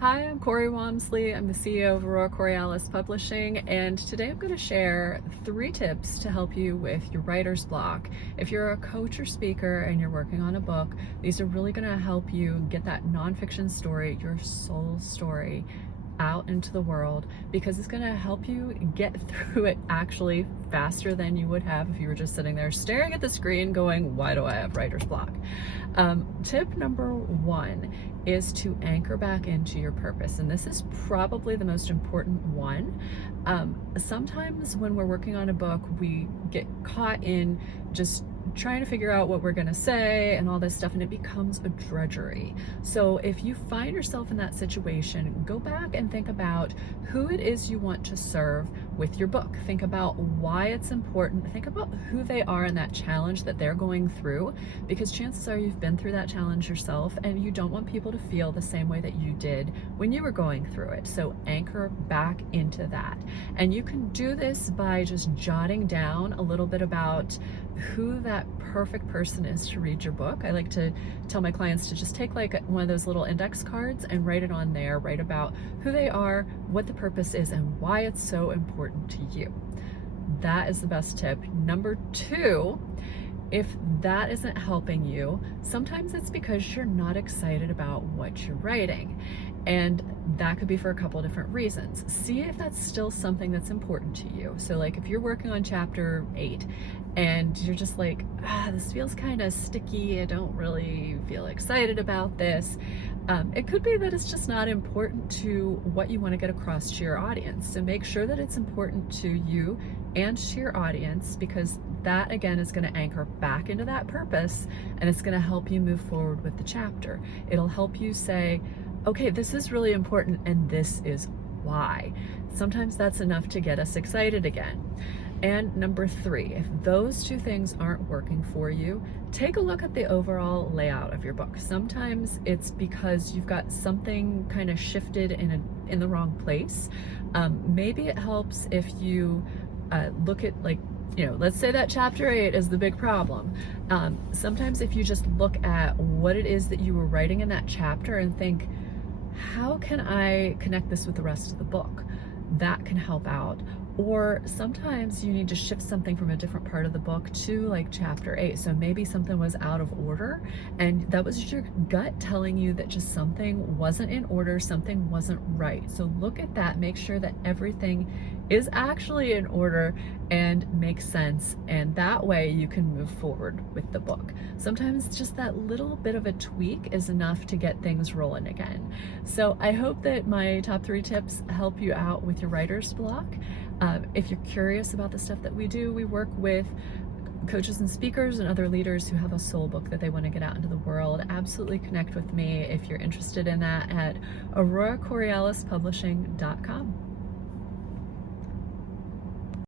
Hi, I'm Corey Walmsley. I'm the CEO of Aurora Borealis Publishing, and today I'm going to share 3 tips to help you with your writer's block. If you're a coach or speaker and you're working on a book, these are really going to help you get that nonfiction story, your soul story, out into the world, because it's going to help you get through it actually faster than you would have if you were just sitting there staring at the screen going, why do I have writer's block? Tip number 1 is to anchor back into your purpose, and this is probably the most important one. Sometimes when we're working on a book, we get caught in just trying to figure out what we're going to say and all this stuff, and it becomes a drudgery. So if you find yourself in that situation, go back and think about who it is you want to serve with your book. Think about why it's important. Think about who they are and that challenge that they're going through, because chances are you've been through that challenge yourself and you don't want people to feel the same way that you did when you were going through it. So anchor back into that. And you can do this by just jotting down a little bit about who that perfect person is to read your book. I like to tell my clients to just take like one of those little index cards and write it on there, write about who they are, what the purpose is, and why it's so important to you. That is the best tip. Number 2, if that isn't helping you, sometimes it's because you're not excited about what you're writing. And that could be for a couple different reasons. See if that's still something that's important to you. So like if you're working on chapter 8 and you're just like, this feels kind of sticky, I don't really feel excited about this. It could be that it's just not important to what you want to get across to your audience. So make sure that it's important to you and to your audience, because that again is going to anchor back into that purpose, and it's going to help you move forward with the chapter. It'll help you say, okay, this is really important and this is why. Sometimes that's enough to get us excited again. And number 3, if those 2 things aren't working for you, take a look at the overall layout of your book. Sometimes it's because you've got something kind of shifted in the wrong place. Maybe it helps if you look at, like, let's say that chapter 8 is the big problem. Sometimes if you just look at what it is that you were writing in that chapter and think, how can I connect this with the rest of the book? That can help out. Or sometimes you need to shift something from a different part of the book to like chapter 8. So maybe something was out of order and that was your gut telling you that just something wasn't in order, something wasn't right. So look at that, make sure that everything is actually in order and makes sense, and that way you can move forward with the book. Sometimes just that little bit of a tweak is enough to get things rolling again. So I hope that my top 3 tips help you out with your writer's block. If you're curious about the stuff that we do, we work with coaches and speakers and other leaders who have a soul book that they want to get out into the world. Absolutely connect with me if you're interested in that at auroraborealispublishing.com.